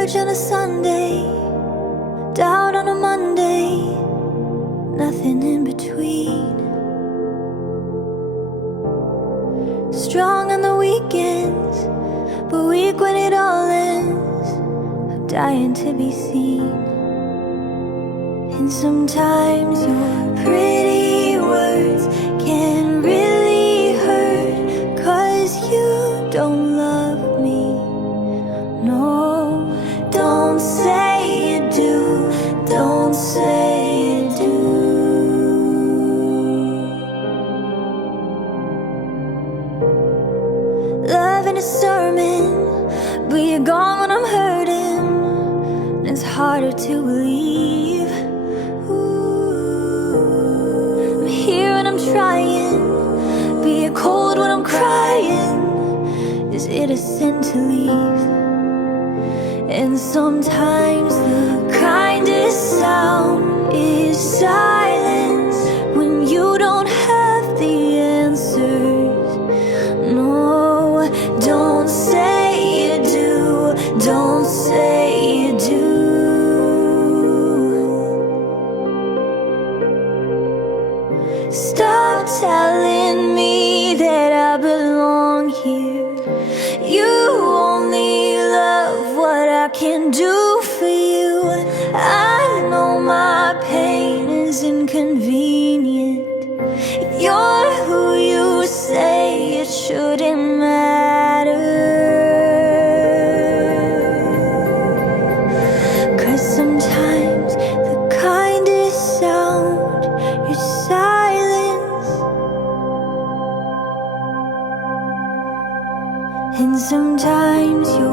church on a Sunday, doubt on a Monday, nothing in between. Strong on the weekends, but weak when it all ends. I'm dying to be seen. And sometimes your pretty words can really hurt, 'cause you don't love me. No, don't say you do, don't say you do. Love in a sermon, but you're gone when I'm hurting, and it's harder to believe. Ooh, I'm here and I'm trying, but you're cold when I'm crying. Is it a sin to leave? And sometimes the kindest sound is silence, when you don't have the answers. No, don't say you do, don't say you do. Stop telling me that I belong here. You only love what I can do for you. I know my pain is inconvenient. If you're who you say, it shouldn't matter. 'Cause sometimes the kindest sound is silence. And sometimes you're